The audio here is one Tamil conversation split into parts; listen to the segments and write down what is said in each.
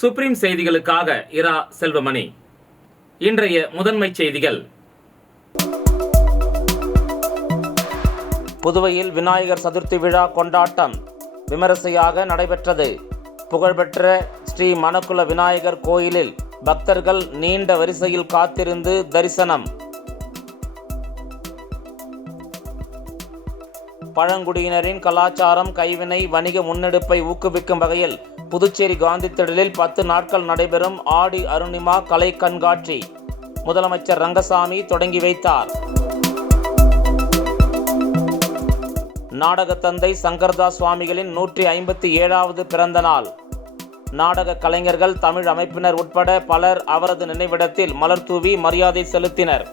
சுப்ரீம் செய்திகளுக்காக இரா செல்வமணி. இன்றைய முதன்மை செய்திகள். புதுவையில் விநாயகர் சதுர்த்தி விழா கொண்டாட்டம் விமரிசையாக நடைபெற்றது. புகழ்பெற்ற ஸ்ரீ மணக்குள விநாயகர் கோயிலில் பக்தர்கள் நீண்ட வரிசையில் காத்திருந்து தரிசனம். பழங்குடியினரின் கலாச்சாரம், கைவினை, வணிக முன்னெடுப்பை ஊக்குவிக்கும் வகையில் புதுச்சேரி காந்தி திடலில் 10 நாட்கள் நடைபெறும் ஆடி அருணிமா கலை கண்காட்சி முதலமைச்சர் ரங்கசாமி தொடங்கி வைத்தார். நாடக தந்தை சங்கரதாஸ் சுவாமிகளின் 157வது பிறந்த நாள். நாடக கலைஞர்கள், தமிழ் அமைப்பினர் உட்பட பலர் அவரது நினைவிடத்தில் மலர் தூவி மரியாதை செலுத்தினர்.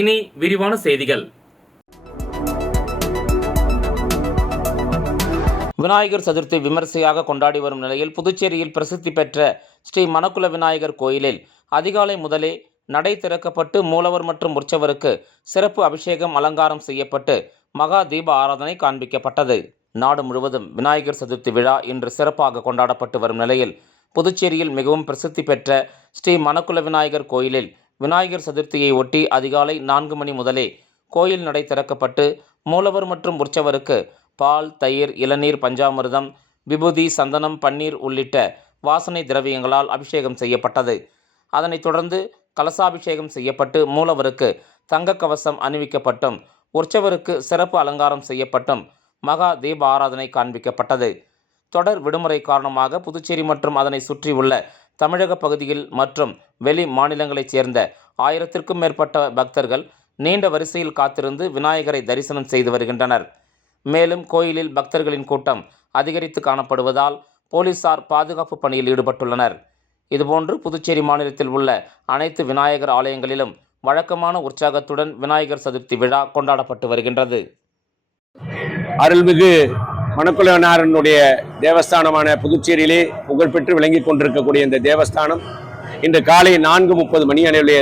இனி விரிவான செய்திகள். விநாயகர் சதுர்த்தி விமரிசையாக கொண்டாடி வரும் நிலையில் புதுச்சேரியில் பிரசித்தி பெற்ற ஸ்ரீ மணக்குள விநாயகர் கோயிலில் அதிகாலை முதலே நடை திறக்கப்பட்டு மூலவர் மற்றும் உற்சவருக்கு சிறப்பு அபிஷேகம், அலங்காரம் செய்யப்பட்டு மகா தீப ஆராதனை காண்பிக்கப்பட்டது. நாடு முழுவதும் விநாயகர் சதுர்த்தி விழா இன்று சிறப்பாக கொண்டாடப்பட்டு வரும் நிலையில் புதுச்சேரியில் மிகவும் பிரசித்தி பெற்ற ஸ்ரீ மணக்குள விநாயகர் கோயிலில் விநாயகர் சதுர்த்தியை ஒட்டி அதிகாலை 4 மணி முதலே கோயில் நடை திறக்கப்பட்டு மூலவர் மற்றும் உற்சவருக்கு பால், தயிர், இளநீர், பஞ்சாமிர்தம், விபூதி, சந்தனம், பன்னீர் உள்ளிட்ட வாசனை திரவியங்களால் அபிஷேகம் செய்யப்பட்டது. அதனைத் தொடர்ந்து கலசாபிஷேகம் செய்யப்பட்டு மூலவருக்கு தங்க கவசம் அணிவிக்கப்பட்டும் உற்சவருக்கு சிறப்பு அலங்காரம் செய்யப்பட்டும் மகா தீப ஆராதனை காண்பிக்கப்பட்டது. தொடர் விடுமுறை காரணமாக புதுச்சேரி மற்றும் அதனை சுற்றியுள்ள தமிழக பகுதியில் மற்றும் வெளி மாநிலங்களைச் சேர்ந்த 1000க்கும் மேற்பட்ட பக்தர்கள் நீண்ட வரிசையில் காத்திருந்து விநாயகரை தரிசனம் செய்து வருகின்றனர். மேலும் கோயிலில் பக்தர்களின் கூட்டம் அதிகரித்து காணப்படுவதால் போலீசார் பாதுகாப்பு பணியில் ஈடுபட்டுள்ளனர். இதுபோன்று புதுச்சேரி மாநிலத்தில் உள்ள அனைத்து விநாயகர் ஆலயங்களிலும் வழக்கமான உற்சாகத்துடன் விநாயகர் சதுர்த்தி விழா கொண்டாடப்பட்டு வருகின்றது. அருள்மிகு மணக்குள விநாயகருடைய தேவஸ்தானமான புதுச்சேரியிலே புகழ்பெற்று விளங்கி கொண்டிருக்கக்கூடிய இந்த தேவஸ்தானம் இன்று காலை 4:30 மணி அளவிலே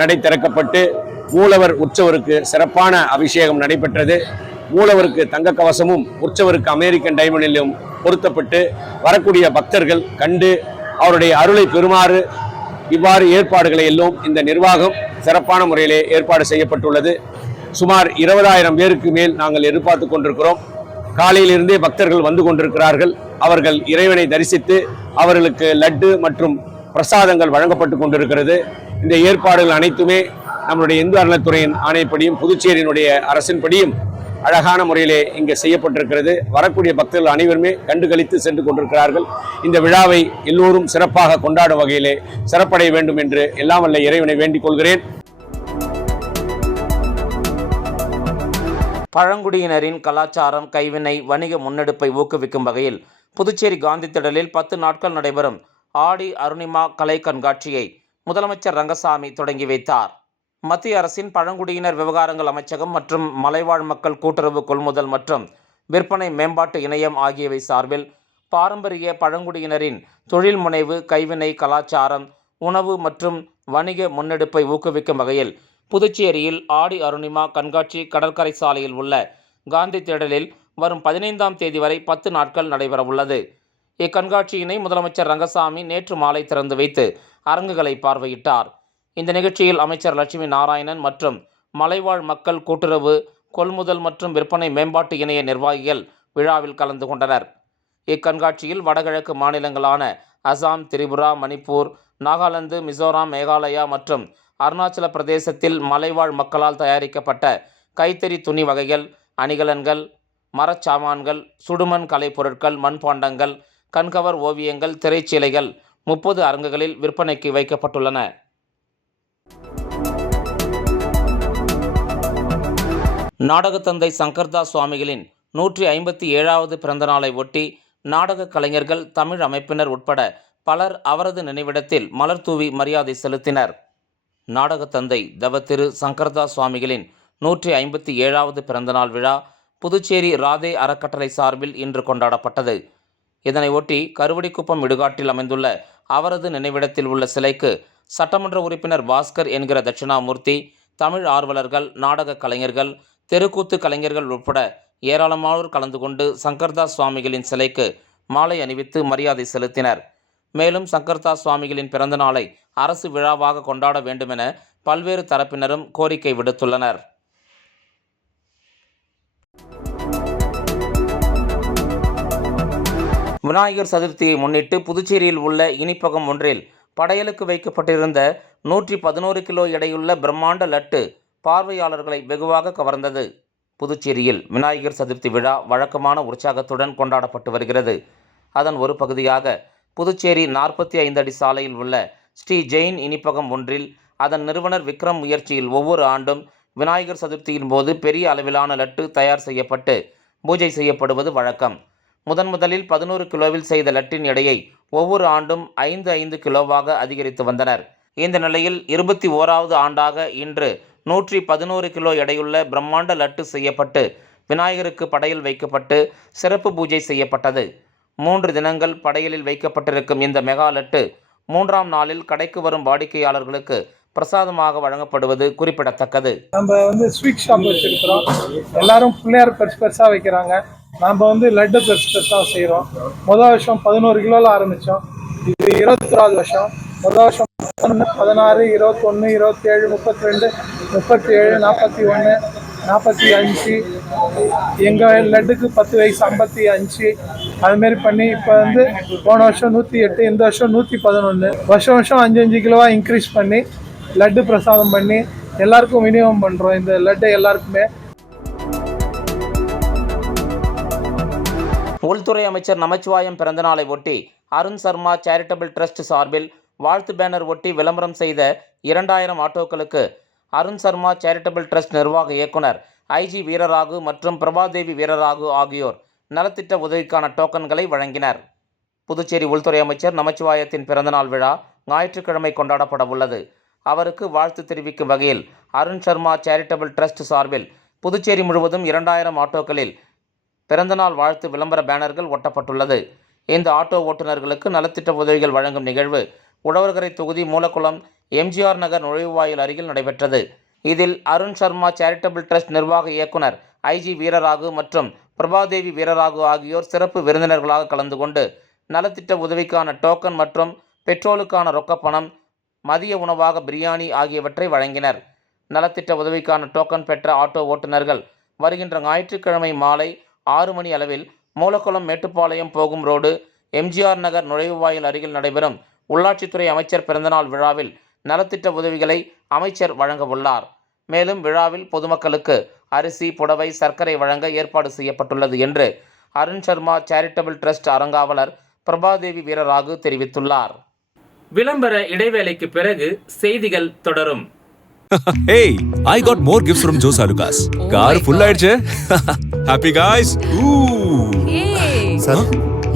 நடை திறக்கப்பட்டு மூலவர் உற்சவருக்கு சிறப்பான அபிஷேகம் நடைபெற்றது. மூலவருக்கு தங்க கவசமும் உற்சவருக்கு அமெரிக்கன் டைமண்டிலும் பொருத்தப்பட்டு வரக்கூடிய பக்தர்கள் கண்டு அவருடைய அருளை பெறுமாறு இவ்வாறு ஏற்பாடுகளை எல்லாம் இந்த நிர்வாகம் சிறப்பான முறையிலே ஏற்பாடு செய்யப்பட்டுள்ளது. சுமார் 20,000 பேருக்கு மேல் நாங்கள் எதிர்பார்த்து கொண்டிருக்கிறோம். காலையிலிருந்தே பக்தர்கள் வந்து கொண்டிருக்கிறார்கள். அவர்கள் இறைவனை தரிசித்து அவர்களுக்கு லட்டு மற்றும் பிரசாதங்கள் வழங்கப்பட்டு கொண்டிருக்கிறது. இந்த ஏற்பாடுகள் அனைத்துமே நம்முடைய இந்து அறநிலையத்துறையின் ஆணைப்படியும் புதுச்சேரியினுடைய அரசின்படியும் அழகான முறையிலே இங்கே செய்யப்பட்டிருக்கிறது. வரக்கூடிய பக்தர்கள் அனைவருமே கண்டுகளித்து சென்று கொண்டிருக்கிறார்கள். இந்த விழாவை எல்லோரும் சிறப்பாக கொண்டாடும் வகையிலே சிறப்படைய வேண்டும் என்று எல்லாம் வல்ல இறைவனை வேண்டிக் கொள்கிறேன். பழங்குடியினரின் கலாச்சாரம், கைவினை, வணிக முன்னெடுப்பை ஊக்குவிக்கும் வகையில் புதுச்சேரி காந்தி திடலில் 10 நாட்கள் நடைபெறும் ஆடி அருணிமா கலை கண்காட்சியை முதலமைச்சர் ரங்கசாமி தொடங்கி வைத்தார். மத்திய அரசின் பழங்குடியினர் விவகாரங்கள் அமைச்சகம் மற்றும் மலைவாழ் மக்கள் கூட்டுறவு கொள்முதல் மற்றும் விற்பனை மேம்பாட்டு இணையம் ஆகியவை சார்பில் பாரம்பரிய பழங்குடியினரின் தொழில் முனைவு, கைவினை, கலாச்சாரம், உணவு மற்றும் வணிக முன்னெடுப்பை ஊக்குவிக்கும் வகையில் புதுச்சேரியில் ஆடி அருணிமா கண்காட்சி கடற்கரை சாலையில் உள்ள காந்தி திடலில் வரும் 15ஆம் தேதி வரை 10 நாட்கள் நடைபெறவுள்ளது. இக்கண்காட்சியினை முதலமைச்சர் ரங்கசாமி நேற்று மாலை திறந்து வைத்து அரங்குகளை பார்வையிட்டார். இந்த நிகழ்ச்சியில் அமைச்சர் லட்சுமி நாராயணன் மற்றும் மலைவாழ் மக்கள் கூட்டுறவு கொள்முதல் மற்றும் விற்பனை மேம்பாட்டு இணைய நிர்வாகிகள் விழாவில் கலந்து கொண்டனர். இக்கண்காட்சியில் வடகிழக்கு மாநிலங்களான அசாம், திரிபுரா, மணிப்பூர், நாகாலாந்து, மிசோராம், மேகாலயா மற்றும் அருணாச்சல பிரதேசத்தில் மலைவாழ் மக்களால் தயாரிக்கப்பட்ட கைத்தறி துணி வகைகள், அணிகலன்கள், மரச்சாமான்கள், சுடுமண் கலைப்பொருட்கள், மண்பாண்டங்கள், கண்கவர் ஓவியங்கள், திரைச்சீலைகள் 30 அரங்குகளில் விற்பனைக்கு வைக்கப்பட்டுள்ளன. நாடக தந்தை சங்கரதாஸ் சுவாமிகளின் 157வது பிறந்த நாளை ஒட்டி நாடக கலைஞர்கள், தமிழ் அமைப்பினர் உட்பட பலர் அவரது நினைவிடத்தில் மலர் தூவி மரியாதை செலுத்தினர். நாடக தந்தை தவத்திரு சங்கரதாஸ் சுவாமிகளின் 157வது பிறந்தநாள் விழா புதுச்சேரி ராதே அறக்கட்டளை சார்பில் இன்று கொண்டாடப்பட்டது. இதனை ஒட்டி கருவடிக்குப்பம் இடுகாட்டில் அமைந்துள்ள அவரது நினைவிடத்தில் உள்ள சிலைக்கு சட்டமன்ற உறுப்பினர் பாஸ்கர் என்கிற தட்சிணாமூர்த்தி, தமிழ் ஆர்வலர்கள், நாடக கலைஞர்கள், தெருக்கூத்து கலைஞர்கள் உட்பட ஏராளமானோர் கலந்து கொண்டு சங்கர்தாஸ் சுவாமிகளின் சிலைக்கு மாலை அணிவித்து மரியாதை செலுத்தினர். மேலும் சங்கர்தாஸ் சுவாமிகளின் பிறந்த நாளை அரசு விழாவாக கொண்டாட வேண்டுமென பல்வேறு தரப்பினரும் கோரிக்கை விடுத்துள்ளனர். விநாயகர் சதுர்த்தியை முன்னிட்டு புதுச்சேரியில் உள்ள இனிப்பகம் ஒன்றில் படையலுக்கு வைக்கப்பட்டிருந்த 111 கிலோ எடையுள்ள பிரம்மாண்ட லட்டு பார்வையாளர்களை வெகுவாக கவர்ந்தது. புதுச்சேரியில் விநாயகர் சதுர்த்தி விழா வழக்கமான உற்சாகத்துடன் கொண்டாடப்பட்டு வருகிறது. அதன் ஒரு பகுதியாக புதுச்சேரி 45 அடி சாலையில் உள்ள ஸ்ரீ ஜெயின் இனிப்பகம் ஒன்றில் அதன் நிறுவனர் விக்ரம் முயற்சியில் ஒவ்வொரு ஆண்டும் விநாயகர் சதுர்த்தியின் போது பெரிய அளவிலான லட்டு தயார் செய்யப்பட்டு பூஜை செய்யப்படுவது வழக்கம். முதலில் 11 கிலோவில் செய்த லட்டின் எடையை ஒவ்வொரு ஆண்டும் 5 கிலோவாக அதிகரித்து வந்தனர். இந்த நிலையில் 21வது ஆண்டாக இன்று 111 கிலோ எடையுள்ள பிரம்மாண்ட லட்டு செய்யப்பட்டு விநாயகருக்கு படையல் வைக்கப்பட்டு சிறப்பு பூஜை செய்யப்பட்டது. 3 தினங்கள் படையலில் வைக்கப்பட்டிருக்கும் இந்த மெகா லட்டு 3ஆம் நாளில் கடைக்கு வரும் வாடிக்கையாளர்களுக்கு பிரசாதமாக வழங்கப்படுவது குறிப்பிடத்தக்கது. நம்ம ஸ்வீட் ஷாப் வச்சிருக்கிறோம். எல்லாரும் பிள்ளையார் பெருசாக வைக்கிறாங்க. நம்ம லட்டு பெருசாக செய்கிறோம். முதல் வருஷம் 11 கிலோவில் ஆரம்பித்தோம். இது 21வது வருஷம். முதல் வருஷம் 16, 21, 27, 32, 37, 41, 45. எங்கள் லட்டுக்கு 10 வயசு 55. அதுமாரி பண்ணி இப்போ போன வருஷம் 108, இந்த வருஷம் 111. வருஷம் 5 கிலோவாக இன்க்ரீஸ் பண்ணி லட்டு பிரசாதம் பண்ணி எல்லாருக்கும் விநியோகம் பண்ணுறோம். இந்த லட்டு எல்லாருக்குமே. உள்துறை அமைச்சர் நமச்சிவாயம் பிறந்தநாளை ஒட்டி அருண் சர்மா சேரிட்டபிள் ட்ரஸ்ட் சார்பில் வாழ்த்து பேனர் ஒட்டி விளம்பரம் செய்த 2000 ஆட்டோக்களுக்கு அருண் சர்மா சேரிட்டபிள் ட்ரஸ்ட் நிர்வாக இயக்குனர் ஐஜி வீரராகு மற்றும் பிரபாதேவி வீரராகு ஆகியோர் நலத்திட்ட உதவிக்கான டோக்கன்களை வழங்கினர். புதுச்சேரி உள்துறை அமைச்சர் நமச்சிவாயத்தின் பிறந்தநாள் விழா ஞாயிற்றுக்கிழமை கொண்டாடப்பட உள்ளது. அவருக்கு வாழ்த்து தெரிவிக்கும் வகையில் அருண் சர்மா சேரிட்டபிள் ட்ரஸ்ட் சார்பில் புதுச்சேரி முழுவதும் 2000 ஆட்டோக்களில் பிறந்தநாள் வாழ்த்து விளம்பர பேனர்கள் ஒட்டப்பட்டுள்ளது. இந்த ஆட்டோ ஓட்டுநர்களுக்கு நலத்திட்ட உதவிகள் வழங்கும் நிகழ்வு உழவர்கரை தொகுதி மூலக்குளம் எம்ஜிஆர் நகர் நுழைவுவாயில் அருகில் நடைபெற்றது. இதில் அருண் சர்மா சேரிட்டபிள் ட்ரஸ்ட் நிர்வாக இயக்குனர் ஐஜி வீரராகு மற்றும் பிரபாதேவி வீரராகு ஆகியோர் சிறப்பு விருந்தினர்களாக கலந்து கொண்டு நலத்திட்ட உதவிக்கான டோக்கன் மற்றும் பெட்ரோலுக்கான ரொக்கப்பணம், மதிய உணவாக பிரியாணி ஆகியவற்றை வழங்கினர். நலத்திட்ட உதவிக்கான டோக்கன் பெற்ற ஆட்டோ ஓட்டுநர்கள் வருகின்ற ஞாயிற்றுக்கிழமை மாலை 6 மணி அளவில் மூலக்குளம் மேட்டுப்பாளையம் போகும் ரோடு எம்ஜிஆர் நகர் நுழைவுவாயில் அருகில் நடைபெறும் உள்ளாட்சித்துறை அமைச்சர் பிறந்தநாள் விழாவில் நலத்திட்ட உதவிகளை அமைச்சர் வழங்க உள்ளார். மேலும் விழாவில் பொதுமக்களுக்கு அரிசி, புடவை, சர்க்கரை வழங்க ஏற்பாடு செய்யப்பட்டுள்ளது என்று அருண் சர்மா சேரிட்டபிள் ட்ரஸ்ட் அறங்காவலர் பிரபாதேவி வீரராகு தெரிவித்துள்ளார். விளம்பர இடைவேளைக்கு பிறகு செய்திகள் தொடரும். Hey, I got more gifts from Joe Salukas. Car full ஆயிடுச்சு. Happy guys. Sir,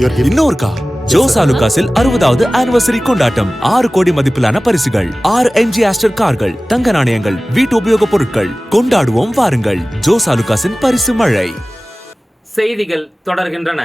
your gift. இன்னொரு கா ஜோ சாலுகாஸில் 60வது ஆனிவர்சரி கொண்டாட்டம். 6 கோடி மதிப்பிலான பரிசுகள், 6 MG ஆஸ்டர் கார்கள், தங்க நாணயங்கள், வீட்டு உபயோகப் பொருட்கள். கொண்டாடுவோம் வாருங்கள். ஜோ சாலுகாஸின் பரிசு மழை. செய்திகள் தொடர்கின்றன.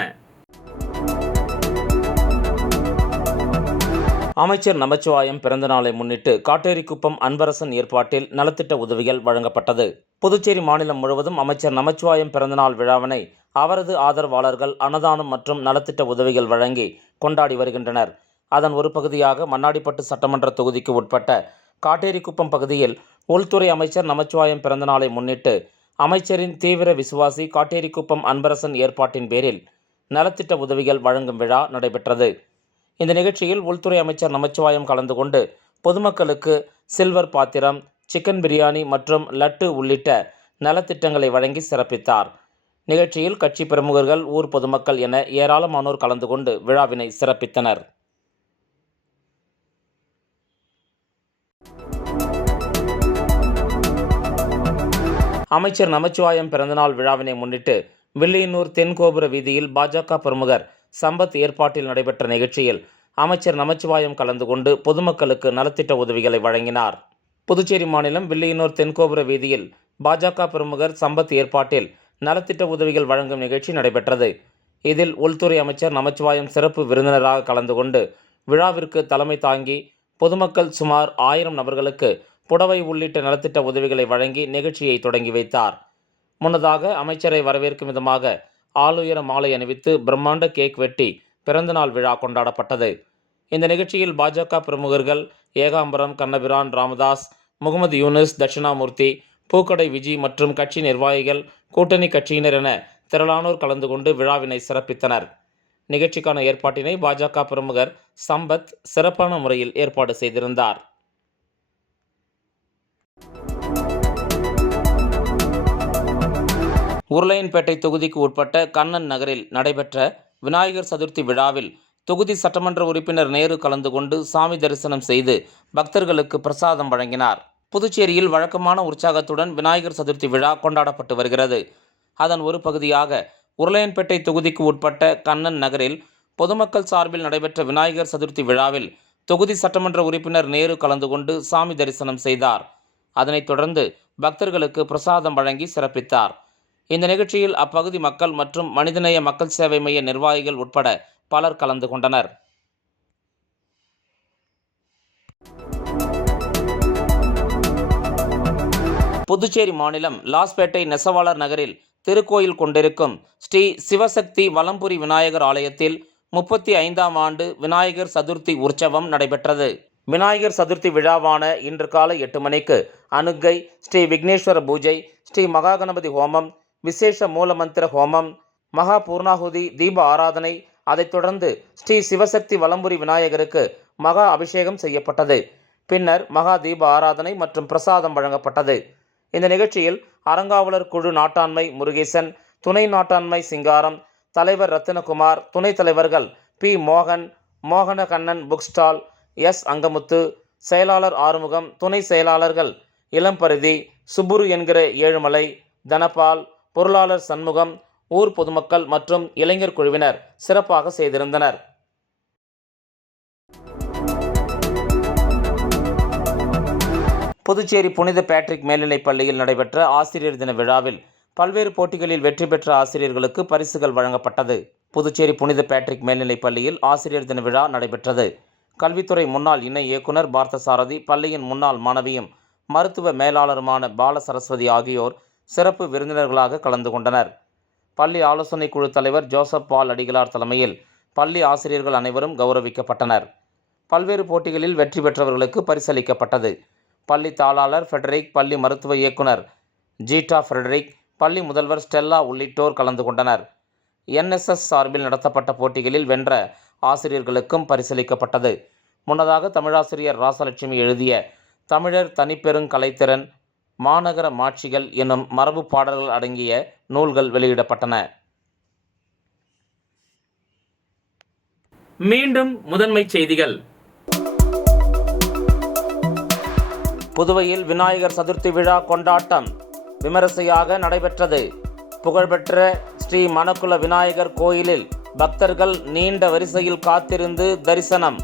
அமைச்சர் நமச்சிவாயம் பிறந்தநாளை முன்னிட்டு காட்டேரிக்குப்பம் அன்பரசன் ஏற்பாட்டில் நலத்திட்ட உதவிகள் வழங்கப்பட்டது. புதுச்சேரி மாநிலம் முழுவதும் அமைச்சர் நமச்சிவாயம் பிறந்தநாள் விழாவினை அவரது ஆதரவாளர்கள் அன்னதானம் மற்றும் நலத்திட்ட உதவிகள் வழங்கி கொண்டாடி வருகின்றனர். அதன் ஒரு பகுதியாக மண்ணாடிப்பட்டு சட்டமன்ற தொகுதிக்கு உட்பட்ட காட்டேரிக்குப்பம் பகுதியில் உள்துறை அமைச்சர் நமச்சிவாயம் பிறந்தநாளை முன்னிட்டு அமைச்சரின் தீவிர விசுவாசி காட்டேரிக்குப்பம் அன்பரசன் ஏற்பாட்டின் பேரில் நலத்திட்ட உதவிகள் வழங்கும் விழா நடைபெற்றது. இந்த நிகழ்ச்சியில் உள்துறை அமைச்சர் நமச்சிவாயம் கலந்து கொண்டு பொதுமக்களுக்கு சில்வர் பாத்திரம், சிக்கன் பிரியாணி மற்றும் லட்டு உள்ளிட்ட நலத்திட்டங்களை வழங்கி சிறப்பித்தார். நிகழ்ச்சியில் கட்சி பிரமுகர்கள், ஊர் பொதுமக்கள் என ஏராளமானோர் கலந்து கொண்டு விழாவினை சிறப்பித்தனர். அமைச்சர் நமச்சிவாயம் பிறந்தநாள் விழாவினை முன்னிட்டு வில்லியனூர் தென்கோபுர வீதியில் பாஜக பிரமுகர் சம்பத் ஏற்பாட்டில் நடைபெற்ற நிகழ்ச்சியில் அமைச்சர் நமச்சிவாயம் கலந்து கொண்டு பொதுமக்களுக்கு நலத்திட்ட உதவிகளை வழங்கினார். புதுச்சேரி மாநிலம் வில்லியனூர் தென்கோபுர வீதியில் பாஜக பிரமுகர் சம்பத் ஏற்பாட்டில் நலத்திட்ட உதவிகள் வழங்கும் நிகழ்ச்சி நடைபெற்றது. இதில் உள்துறை அமைச்சர் நமச்சிவாயம் சிறப்பு விருந்தினராக கலந்து கொண்டு விழாவிற்கு தலைமை தாங்கி பொதுமக்கள் சுமார் 1000 நபர்களுக்கு புடவை உள்ளிட்ட நலத்திட்ட உதவிகளை வழங்கி நிகழ்ச்சியை தொடங்கி வைத்தார். முன்னதாக அமைச்சரை வரவேற்கும் விதமாக ஆளுயர மாலை அணிவித்து பிரம்மாண்ட கேக் வெட்டி பிறந்தநாள் விழா கொண்டாடப்பட்டது. இந்த நிகழ்ச்சியில் பாஜக பிரமுகர்கள் ஏகாம்பரம், கண்ணபிரான், ராமதாஸ், முகமது யூனிஸ், தட்சிணாமூர்த்தி, பூக்கடை விஜி மற்றும் கட்சி நிர்வாகிகள், கூட்டணி கட்சியினர் என திரளானோர் கலந்து கொண்டு விழாவினை சிறப்பித்தனர். நிகழ்ச்சிக்கான ஏற்பாட்டினை பாஜக பிரமுகர் சம்பத் சிறப்பான முறையில் ஏற்பாடு செய்திருந்தார். உருளையன்பேட்டை தொகுதிக்கு உட்பட்ட கண்ணன் நகரில் நடைபெற்ற விநாயகர் சதுர்த்தி விழாவில் தொகுதி சட்டமன்ற உறுப்பினர் நேரு கலந்து கொண்டு சாமி தரிசனம் செய்து பக்தர்களுக்கு பிரசாதம் வழங்கினார். புதுச்சேரியில் வழக்கமான உற்சாகத்துடன் விநாயகர் சதுர்த்தி விழா கொண்டாடப்பட்டு வருகிறது. அதன் ஒரு பகுதியாக உருளையன்பேட்டை தொகுதிக்கு உட்பட்ட கண்ணன் நகரில் பொதுமக்கள் சார்பில் நடைபெற்ற விநாயகர் சதுர்த்தி விழாவில் தொகுதி சட்டமன்ற உறுப்பினர் நேரு கலந்து கொண்டு சாமி தரிசனம் செய்தார். அதனைத் தொடர்ந்து பக்தர்களுக்கு பிரசாதம் வழங்கி சிறப்பித்தார். இந்த நிகழ்ச்சியில் அப்பகுதி மக்கள் மற்றும் மனிதநேய மக்கள் சேவை மைய நிர்வாகிகள் உட்பட பலர் கலந்து கொண்டனர். புதுச்சேரி மாநிலம் லாஸ்பேட்டை நெசவாளர் நகரில் திருக்கோயில் கொண்டிருக்கும் ஸ்ரீ சிவசக்தி வலம்புரி விநாயகர் ஆலயத்தில் 35ஆம் ஆண்டு விநாயகர் சதுர்த்தி உற்சவம் நடைபெற்றது. விநாயகர் சதுர்த்தி விழாவான இன்று காலை 8 மணிக்கு அனுக்கை, ஸ்ரீ விக்னேஸ்வர பூஜை, ஸ்ரீ மகாகணபதி ஹோமம், விசேஷ மூலமந்திர ஹோமம், மகா பூர்ணாகுதி, தீப ஆராதனை, அதைத் தொடர்ந்து ஸ்ரீ சிவசக்தி வலம்புரி விநாயகருக்கு மகா அபிஷேகம் செய்யப்பட்டது. பின்னர் மகா தீப ஆராதனை மற்றும் பிரசாதம் வழங்கப்பட்டது. இந்த நிகழ்ச்சியில் அறங்காவலர் குழு நாட்டாண்மை முருகேசன், துணை நாட்டாண்மை சிங்காரம், தலைவர் ரத்தினகுமார், துணைத் தலைவர்கள் பி மோகன், மோகனகண்ணன் புக் ஸ்டால், எஸ் அங்கமுத்து, செயலாளர் ஆறுமுகம், துணை செயலாளர்கள் இளம்பரிதி, சுப்புரு என்கிற ஏழுமலை, தனபால், பொருளாளர் சண்முகம், ஊர் பொதுமக்கள் மற்றும் இளைஞர் குழுவினர் சிறப்பாக செய்திருந்தனர். புதுச்சேரி புனித பேட்ரிக் மேல்நிலைப் பள்ளியில் நடைபெற்ற ஆசிரியர் தின விழாவில் பல்வேறு போட்டிகளில் வெற்றி பெற்ற ஆசிரியர்களுக்கு பரிசுகள் வழங்கப்பட்டது. புதுச்சேரி புனித பேட்ரிக் மேல்நிலைப் பள்ளியில் ஆசிரியர் தின விழா நடைபெற்றது. கல்வித்துறை முன்னாள் இணை இயக்குனர் பார்த்தசாரதி, பள்ளியின் முன்னாள் மாணவியும் மருத்துவ மேலாளருமான பால சரஸ்வதி ஆகியோர் சிறப்பு விருந்தினர்களாக கலந்து கொண்டனர். பள்ளி ஆலோசனை குழு தலைவர் ஜோசப் பால் அடிகளார் தலைமையில் பள்ளி ஆசிரியர்கள் அனைவரும் கௌரவிக்கப்பட்டனர். பல்வேறு போட்டிகளில் வெற்றி பெற்றவர்களுக்கு பரிசளிக்கப்பட்டது. பள்ளி தாளாளர் ஃபெடரிக், பள்ளி மருத்துவ இயக்குனர் ஜீட்டா ஃபெடரிக், பள்ளி முதல்வர் ஸ்டெல்லா உள்ளிட்டோர் கலந்து கொண்டனர். NSS சார்பில் நடத்தப்பட்ட போட்டிகளில் வென்ற ஆசிரியர்களுக்கும் பரிசளிக்கப்பட்டது. முன்னதாக தமிழாசிரியர் ராசலட்சுமி எழுதிய தமிழர் தனிப்பெருங் கலைத்திறன், மாநகர மாட்சிகள் எனும் மரபு பாடல்கள் அடங்கிய நூல்கள் வெளியிடப்பட்டன. மீண்டும் முதன்மை செய்திகள். புதுவையில் விநாயகர் சதுர்த்தி விழா கொண்டாட்டம் விமரிசையாக நடைபெற்றது. புகழ்பெற்ற ஸ்ரீ மணக்குள விநாயகர் கோயிலில் பக்தர்கள் நீண்ட வரிசையில் காத்திருந்து தரிசனம்.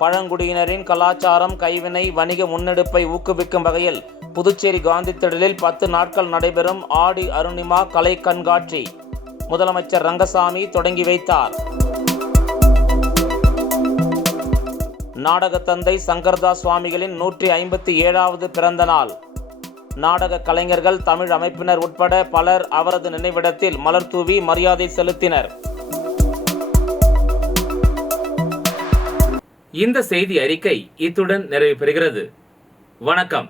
பழங்குடியினரின் கலாச்சாரம், கைவினை, வணிக முன்னெடுப்பை ஊக்குவிக்கும் வகையில் புதுச்சேரி காந்தி திடலில் 10 நாட்கள் நடைபெறும் ஆடி அருணிமா கலை கண்காட்சி முதலமைச்சர் ரங்கசாமி தொடங்கி வைத்தார். நாடக தந்தை சங்கர்தாஸ் சுவாமிகளின் 157வது பிறந்த நாள். நாடக கலைஞர்கள், தமிழ் அமைப்பினர் உட்பட பலர் அவரது நினைவிடத்தில் மலர் தூவி மரியாதை செலுத்தினர். இந்த செய்தி அறிக்கை இத்துடன் நிறைவு பெறுகிறது. வணக்கம்.